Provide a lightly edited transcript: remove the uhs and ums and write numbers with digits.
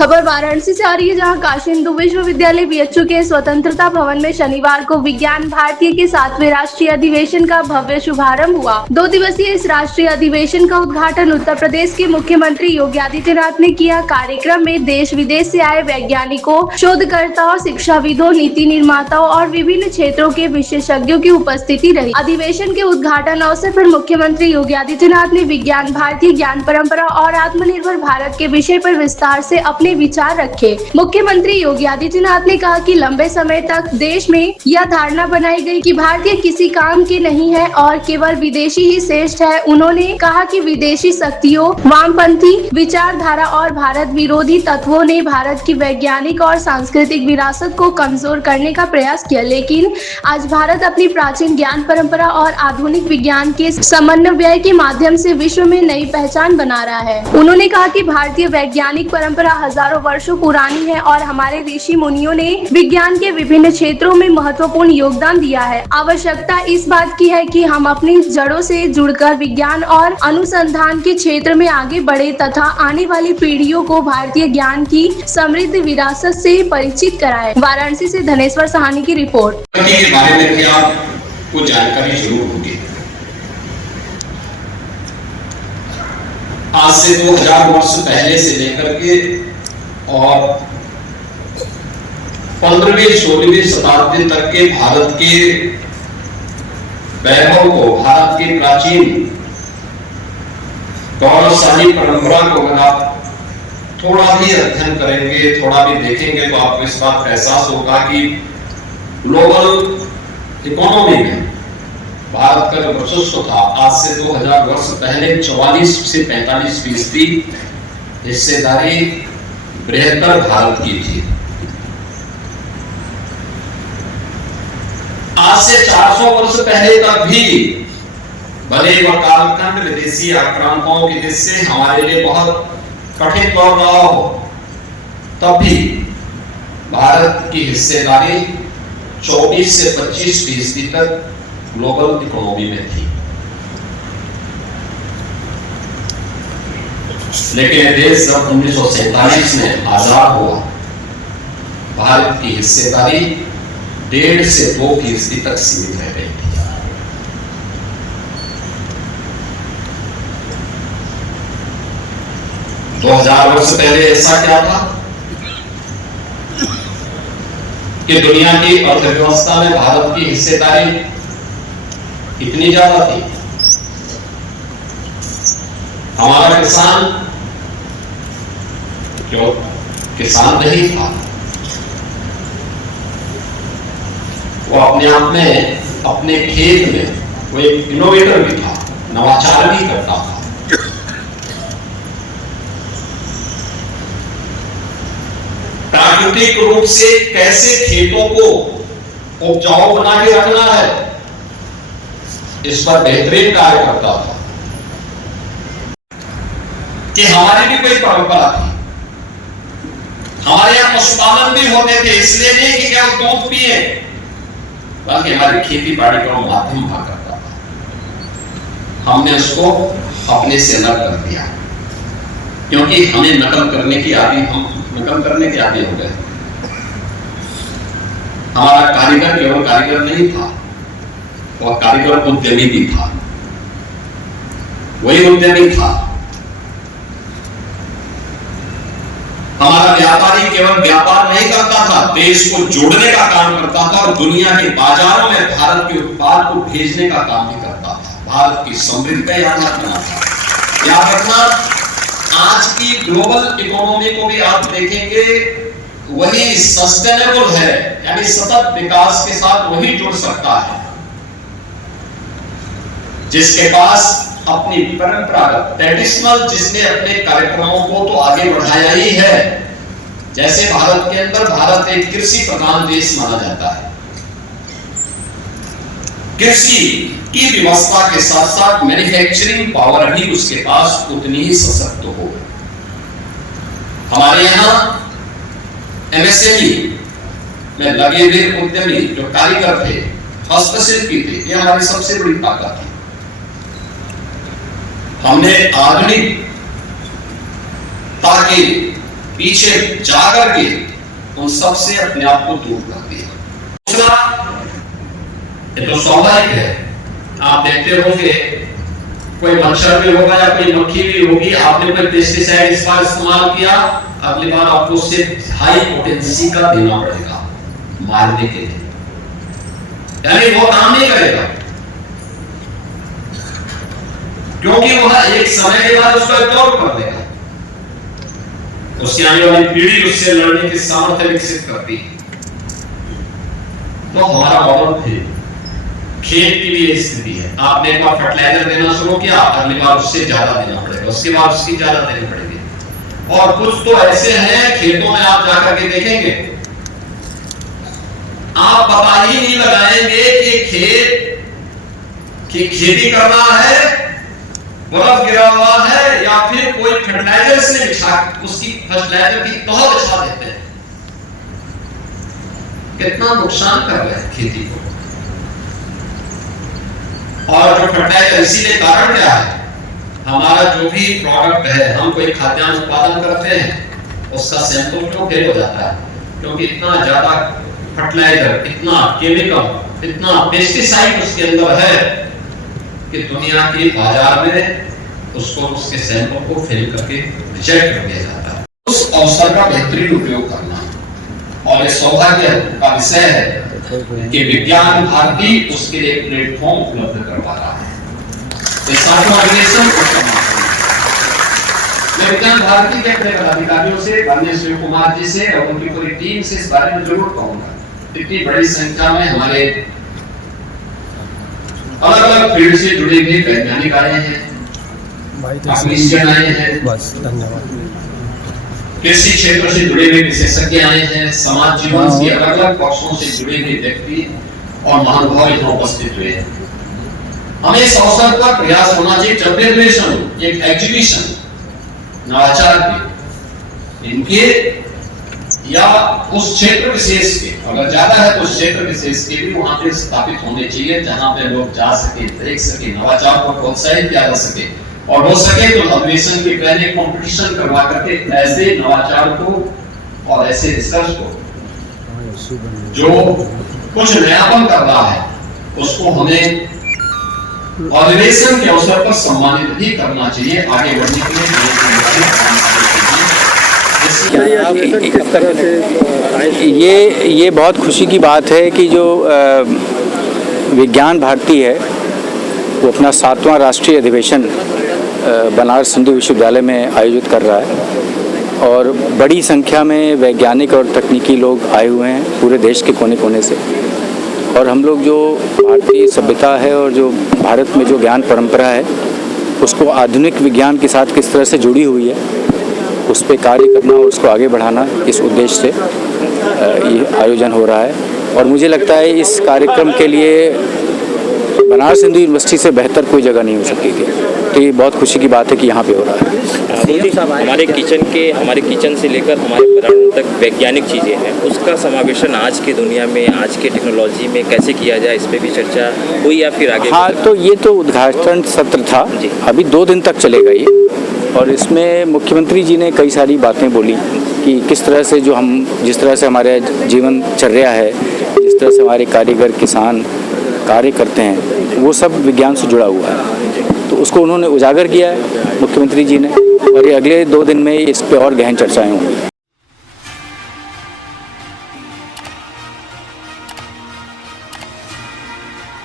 खबर वाराणसी से आ रही है, जहां काशी हिंदू विश्वविद्यालय बीएचयू के स्वतंत्रता भवन में शनिवार को विज्ञान भारती के 7वें राष्ट्रीय अधिवेशन का भव्य शुभारंभ हुआ। 2 दिवसीय इस राष्ट्रीय अधिवेशन का उद्घाटन उत्तर प्रदेश के मुख्यमंत्री योगी आदित्यनाथ ने किया। कार्यक्रम में देश विदेश से आए वैज्ञानिकों, शोधकर्ताओं, शिक्षाविदों, नीति निर्माताओं और विभिन्न क्षेत्रों के विशेषज्ञों की उपस्थिति रही। अधिवेशन के उद्घाटन अवसर पर मुख्यमंत्री योगी आदित्यनाथ ने विज्ञान भारती, ज्ञान परंपरा और आत्मनिर्भर भारत के विषय पर विस्तार से अपने विचार रखे। मुख्यमंत्री योगी आदित्यनाथ ने कहा कि लंबे समय तक देश में यह धारणा बनाई गई कि भारतीय किसी काम के नहीं है और केवल विदेशी ही श्रेष्ठ है। उन्होंने कहा कि विदेशी शक्तियों, वामपंथी विचारधारा और भारत विरोधी तत्वों ने भारत की वैज्ञानिक और सांस्कृतिक विरासत को कमजोर करने का प्रयास किया, लेकिन आज भारत अपनी प्राचीन ज्ञान परंपरा और आधुनिक विज्ञान के समन्वय के माध्यम से विश्व में नई पहचान बना रहा है। उन्होंने कहा कि भारतीय वैज्ञानिक परंपरा हजारों वर्षों पुरानी है और हमारे ऋषि मुनियों ने विज्ञान के विभिन्न क्षेत्रों में महत्वपूर्ण योगदान दिया है। आवश्यकता इस बात की है कि हम अपनी जड़ों से जुड़कर विज्ञान और अनुसंधान के क्षेत्र में आगे बढ़े तथा आने वाली पीढ़ियों को भारतीय ज्ञान की समृद्ध विरासत से परिचित कराएं। वाराणसी से धनेश्वर सहानी की रिपोर्ट। के बारे में भी आपको जानकारी जरूर होगी। आज से 2000 वर्ष पहले से लेकर के और 15वीं-16वीं शताब्दी तक के भारत के वैभव को, भारत की प्राचीन गौरवशाली परंपरा को अगर आप थोड़ा भी अध्ययन करेंगे, थोड़ा भी देखेंगे, तो आपको इस बात का एहसास होगा कि ग्लोबल इकोनॉमी में भारत का जो वर्चस्व था, आज से 2000 वर्ष पहले 44 से 45% हिस्सेदारी बृहत्तर भारत की थी। आज से 400 वर्ष पहले तक भी भले वह कालखंड विदेशी आक्रामकों की दृष्टि से हमारे लिए बहुत कठिन दौर रहा हो, तब भी भारत की हिस्सेदारी 24 से 25% तक ग्लोबल इकोनॉमी में थी। लेकिन देश जब 1947 में आजाद हुआ, भारत की हिस्सेदारी 1.5 से 2% तक सीमित रह गई थी। दो 2000 वर्ष पहले ऐसा क्या था कि दुनिया की अर्थव्यवस्था में भारत की हिस्सेदारी इतनी ज्यादा थी। हमारा किसान क्यों किसान नहीं था, वो अपने आप में, अपने खेत में वो एक इनोवेटर भी था, नवाचार भी करता था। प्राकृतिक रूप से कैसे खेतों को उपजाऊ बना के रखना है, इस पर बेहतरीन कार्य करता था। कि हमारी भी कोई परंपरा थी, हमारे यहां पशुपालन भी होते थे, इसलिए नहीं कि क्या दूध पिए, बल्कि हमारी खेती बाड़ी का माध्यम हुआ करता था। हमने उसको अपने से अलग कर दिया, क्योंकि हमें नकल करने की आदि हो गए। हमारा कारीगर केवल कारीगर नहीं था, वह कारीगर उद्यमी भी था। वही उद्यमी था। हमारा व्यापारी केवल व्यापार नहीं करता था, देश को जोड़ने का काम करता था और दुनिया के बाजारों में भारत के उत्पाद को भेजने का काम भी करता था। भारत की समृद्धि का आधार बना था। याद रखना, आज की ग्लोबल इकोनॉमी को भी आप देखेंगे, वही सस्टेनेबल है, यानी सतत विकास के साथ वही जुड़ सकता है जिसके पास अपनी परंपरागत ट्रेडिशनल, जिसने अपने कार्यक्रमों को तो आगे बढ़ाया ही है। जैसे भारत के अंदर, भारत एक कृषि प्रधान देश माना जाता है। कृषि की व्यवस्था के साथ साथ मैन्युफैक्चरिंग पावर भी उसके पास उतनी ही सशक्त हो। हमारे यहां एमएसएमई में लगे हुए उद्यमी जो कारीगर थे, हस्तशिल्पी थे, ये हमारी सबसे बड़ी ताकत है। हमने आधुनिकता के पीछे जाकर के उन सब से अपने आप को दूर करती है। दूसरा, ये तो स्वाभाविक है, आप देखते होंगे कोई मच्छर भी होगा या कोई मक्खी भी होगी, आपने कोई पेस्टिसाइड इस बार इस्तेमाल किया, अगली बार आपको उससे हाई पोटेंसी का देना पड़ेगा मारने के लिए, यानी वो काम नहीं करेगा, क्योंकि वह एक समय के बाद उसको इग्नोर कर देगा। उसकी आने वाली पीढ़ी उससे लड़ने की सामर्थ्य विकसित करती है। तो हमारा मॉडल है, खेत की भी यही स्थिति है। आपने एक बार फर्टिलाइजर देना शुरू किया, अगली बार उससे ज्यादा देना पड़ेगा, उसके बाद उसकी ज्यादा देनी पड़ेगी। और कुछ तो ऐसे हैं खेतों में आप जाकर के देखेंगे, आप पता ही नहीं लगाएंगे कि खेत की खेती कर रहा है, बर्फ गिरा हुआ है, या फिर कोई फर्टिलाइजर से बिछा उसकी फर्टिलाइजर की तह बिछा देते हैं। कितना नुकसान कर रहे हैं खेती को। और जो फर्टिलाइजर, इसीलिए कारण क्या है, हमारा जो भी प्रोडक्ट है, हम कोई खाद्यान्न उत्पादन करते हैं, उसका सैंपल क्यों फेल हो जाता है? क्योंकि इतना ज्यादा फर्टिलाइजर, इतना केमिकल, इतना पेस्टिसाइड उसके अंदर है कि दुनिया के बाजार में उसको, उसके सैंपल को फेल करके रिजेक्ट कर दिया जाता है। उस अवसर का बेहतरीन उपयोग करना, और ये सौभाग्य का विषय है कि विज्ञान भारती उसके लिए प्लेटफॉर्म उपलब्ध करवा रहा है। विज्ञान भारती के अपने पदाधिकारियों से, माननीय शिव कुमार जी से और उनकी पूरी टीम से इस बारे में जरूर कहूंगा। इतनी बड़ी संख्या में हमारे अलग अलग फील्ड से जुड़े हुए वैज्ञानिक आए हैं, टेक्नीशियन आए हैं, बस धन्यवाद। कृषि क्षेत्र से जुड़े हुए विशेषज्ञ आए हैं, समाज जीवन के अलग अलग पक्षों से जुड़े हुए व्यक्ति और महानुभाव यहाँ उपस्थित हुए हैं। हमें इस अवसर पर प्रयास होना चाहिए, जब एक एग्जीबिशन नवाचार के इनके या उस क्षेत्र विशेष के, अगर ज्यादा है तो उस क्षेत्र विशेष के भी वहां पे स्थापित होने चाहिए, जहां पे लोग जा सके, देख सके, नवाचार को प्रोत्साहित किया जा सके, और हो सके तो अधिवेशन के पहले कंपटीशन करवा करके ऐसे नवाचार को और ऐसे रिसर्च को जो कुछ नयापन कर रहा है, उसको हमें अधिवेशन के अवसर पर सम्मानित भी करना चाहिए, आगे बढ़ने के लिए। ये बहुत खुशी की बात है कि जो विज्ञान भारती है वो अपना 7वां राष्ट्रीय अधिवेशन बनारस हिंदू विश्वविद्यालय में आयोजित कर रहा है, और बड़ी संख्या में वैज्ञानिक और तकनीकी लोग आए हुए हैं पूरे देश के कोने कोने से। और हम लोग जो भारतीय सभ्यता है और जो भारत में जो ज्ञान परंपरा है, उसको आधुनिक विज्ञान के साथ किस तरह से जुड़ी हुई है, उस पर कार्य करना और उसको आगे बढ़ाना, इस उद्देश्य से ये आयोजन हो रहा है। और मुझे लगता है इस कार्यक्रम के लिए बनारस हिंदू यूनिवर्सिटी से बेहतर कोई जगह नहीं हो सकती थी, तो ये बहुत खुशी की बात है कि यहाँ पे हो रहा है। हमारे किचन से लेकर हमारे पर्यावरण तक वैज्ञानिक चीज़ें हैं, उसका समावेशन आज की दुनिया में, आज के टेक्नोलॉजी में कैसे किया जाए, इस पर भी चर्चा हुई या फिर आगे? हाँ, तो ये तो उद्घाटन सत्र था, अभी 2 दिन तक चलेगा ये, और इसमें मुख्यमंत्री जी ने कई सारी बातें बोली कि किस तरह से जिस तरह से हमारे जीवनचर्या है, जिस तरह से हमारे कारीगर किसान कार्य करते हैं, वो सब विज्ञान से जुड़ा हुआ है। तो उसको उन्होंने उजागर किया है मुख्यमंत्री जी ने, और ये अगले 2 दिन में इस पे और गहन चर्चाएं होंगी।